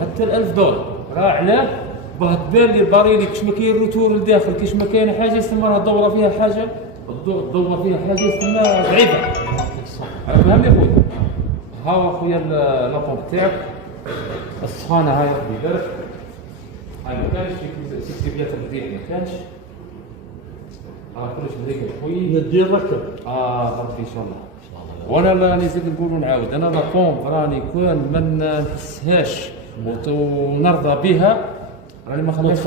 حتى $1000 راه علاه باه تبان لي الباريلي كاش ما كاين روتور لداخل، كاش ما كاين حاجه يسمى راه الدوره فيها حاجه، الدوره فيها حاجه يسمى ضعيفه. فهمني خويا؟ ها خويا لابومب تاعك السخانه هاي ربي يبارك. هاي ما كانش في سيكتيفيات الريح ما كانش، راه كلش مريقل خويا ندي ركب. ربي ان شاء الله. وانا لا نزيد نقول ونعاود، انا لابومب راني كون ما نحسهاش ونرضى بها، راني ما خليتش